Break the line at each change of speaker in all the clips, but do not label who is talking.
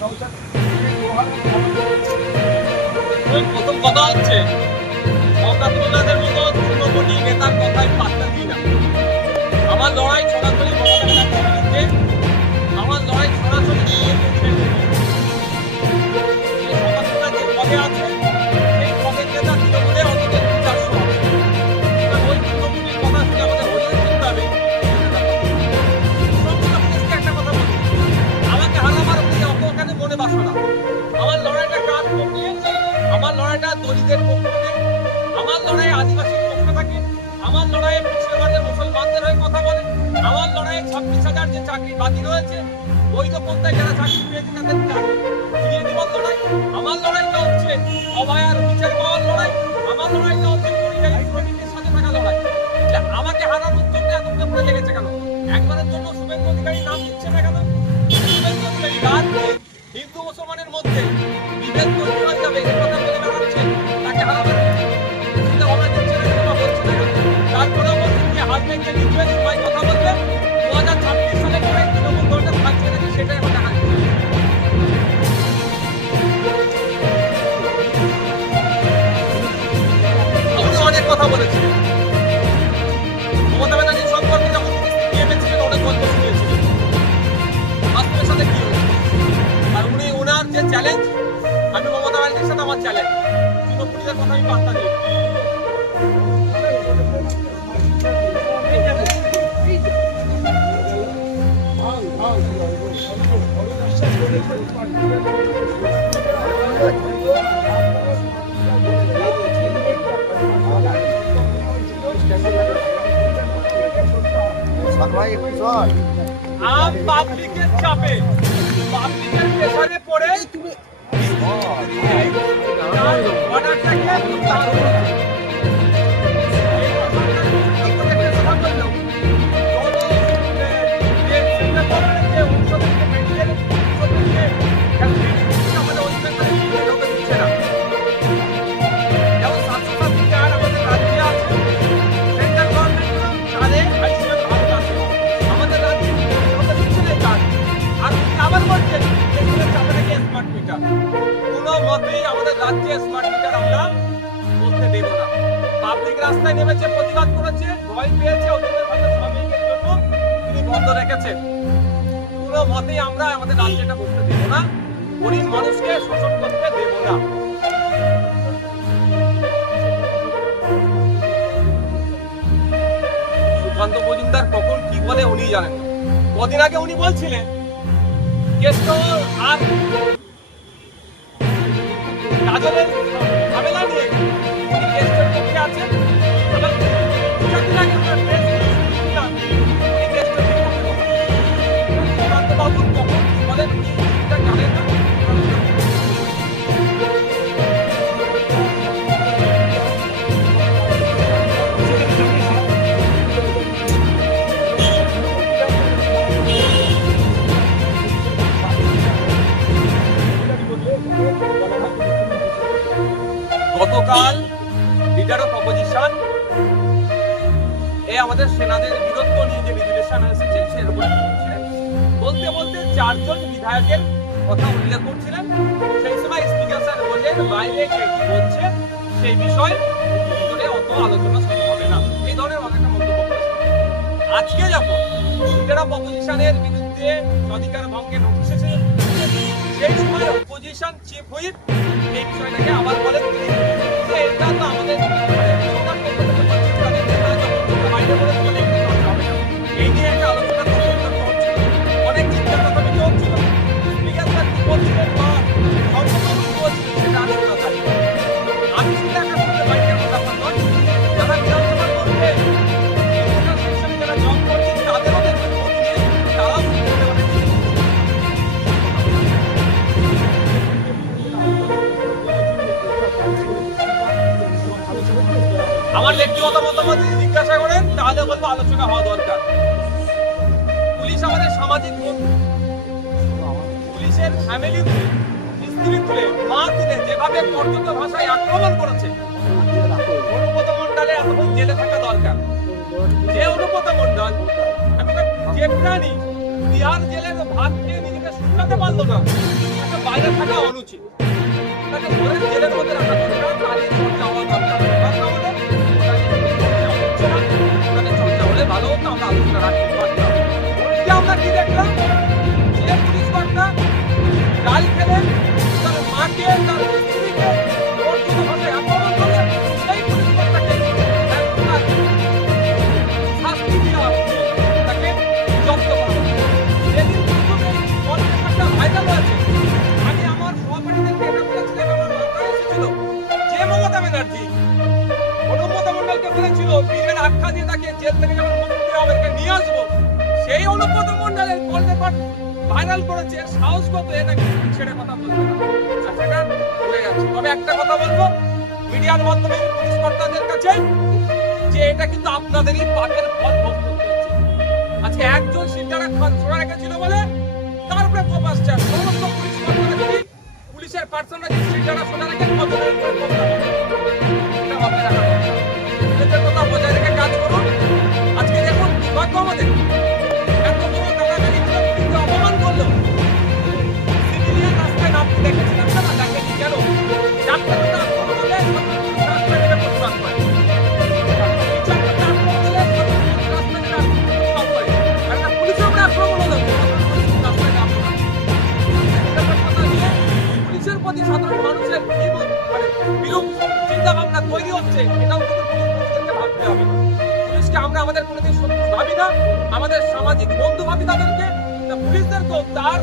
ওই প্রথম কথা হচ্ছে অকাত্মনাদের মতো তৃণমূলী নেতার কথাই পাত্তা দলিতের পক্ষ থেকে আমার লড়াই আদিবাসীর পক্ষে থাকে, আমার লড়াইয়ে মুসলমানদের মুসলমানদের হয়ে কথা বলে, আমার লড়াইয়ে ছাব্বিশ হাজার যে চাকরি বাতিল হয়েছে বৈধ পন্থায় যারা চাকরি পেয়েছে তাদের বলবে দু হাজার ছাব্বিশ সালে পরে তৃণমূল দলটা নাকি সেটাই আমার অনেক কথা বলেছেন মমতা ব্যানার্জি সম্পর্কে যখন সিপিএমে ছিলেন, অনেক গল্প শুনিয়েছিলেন বাস্তবের আর উনি ওনার যে চ্যালেঞ্জ আমি মমতা ব্যানার্জির সাথে আমার চ্যালেঞ্জ তৃণমূলীদের কথা আমি দিই। আম পাবলিকের চাপে। পাবলিকের প্রেসারে পড়ে অর্ডারটাকে রাস্তায় নেমেছে, প্রতিবাদ করেছে, ভয় পেয়েছে তিনি বন্ধ রেখেছেন কোনো মতেই আমরা আমাদের রাজ্যটা করতে দেব না। গরিব মানুষকে শোষণ করতে দেব না। কখন কি বলে উনি জানেন কদিন আগে উনি বলছিলেন গতকাল লিডার অফ অপোজিশন আমাদের সেনাদের বীরত্ব নিয়ে যে রেজুলেশন এসেছে সের বলতে বলতে চারজন বিধায়কের কথা উল্লেখ করছিলেন। সেই সময় স্পিকার স্যার বললেন, বাইরে কে কি বলছে সেই বিষয় অত আলোচনা শুরু হবে না। এই ধরনের অনেকটা মন্তব্য আজকে যখন লিডার অপোজিশনের বিরুদ্ধে অধিকার ভঙ্গে নোটিশ সেই সময় অপোজিশন চিফ হুইপ এই বিষয়টাকে আবার বলেন। এটা তো আমাদের তাহলে বলব আলোচনা হওয়া দরকার। পুলিশ আমাদের সামাজিক পুলিশের ফ্যামিলি স্ত্রী তুলে মা তুলে যেভাবে কর্তব্য ভাষায় আক্রমণ করেছে অনুপত মন্ডলে এতক্ষণ জেলে থাকা দরকার। যে অনুপত মন্ডল বলি, যে প্রাণী বিহার জেলের ভাত খেয়ে নিজেকে শুকাতে পারল না বাইরে থাকা অনুচিত। তাকে ধরে জেলের মধ্যে রাখা ভালো আলোচনা রাখতে পারতাম আমরা কি দেখলাম? যে পুলিশ দেওয়া তাকে জব্দ করা আমার সহপাঠীদেরকে এটা বলেছিলাম আমার বার্তা এসেছিল। যে আখ্যা দিয়ে তাকে জেল থেকে যখন মন্ডলের রেকর্ড ভাইরাল করেছে, সাহস কত এটাকে ছেড়ে কথা বলতে যাচ্ছে। তবে একটা কথা বলব, মিডিয়ার মাধ্যমে পুলিশ কর্তাদের কাছে যে এটা কিন্তু আপনাদেরই পাপের ফল আজকে একজন সিদ্ধারা খান ছোড়া রেখেছিল বলে তার উপরে কোপ আসছে। সমস্ত পুলিশ কর্তারা পুলিশের পার্সনরা যদি সিদ্ধারা সোজা রেখে। নিজেদের কথা বজায় রেখে কাজ করুন। আজকে দেখুন, দুর্ভাগ্য আমাদের। প্রতি সাধারণ মানুষের মানে বিরূপ চিন্তা ভাবনা তৈরি হচ্ছে, এটাও কিন্তু ভাবতে হবে। পুলিশকে আমরা আমাদের কোনোদিন শত্রু ভাবি না, আমাদের সামাজিক বন্ধু ভাবি তাদেরকে পুলিশদেরকেও তার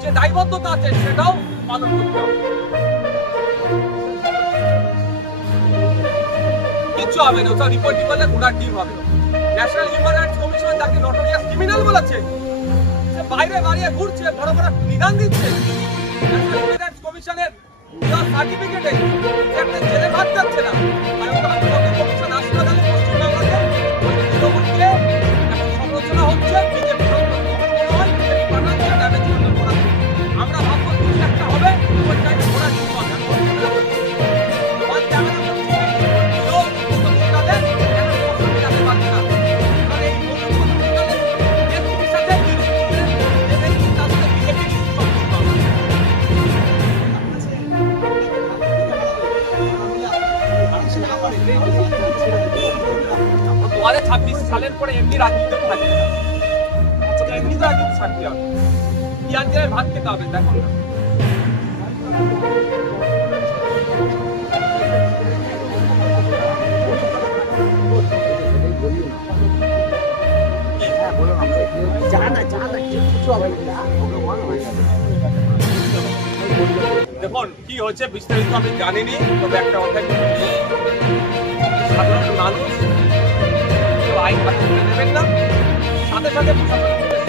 যে দায়বদ্ধতা আছে সেটাও পালন করতে হবে। কিচ্ছু হবে না, ওসব রিপোর্ট করলে ঘোড়ার ডিম হবে? ন্যাশনাল হিউম্যান রাইটস কমিশন তাকে নটোরিয়াস ক্রিমিনাল বলেছে। বাইরে বাড়িয়ে ঘুরছে, বড় বড় নিদান দিচ্ছে। কমিশনের সার্টিফিকেটে একটা জেলে ভাত যাচ্ছে না। আর এমনি রাজনীতি থাকবে না। এমনি রাজনীতি থাকতে হবে। ইয়ার জেলায় ভাত খেতে হবে দেখুন না দেখুন, কি হচ্ছে বিস্তারিত আমি জানিনি, তবে একটা বলব। সাধারণ মানুষ আইন হাতে তুলে নেবেন না। সাথে সাথে প্রশাসনের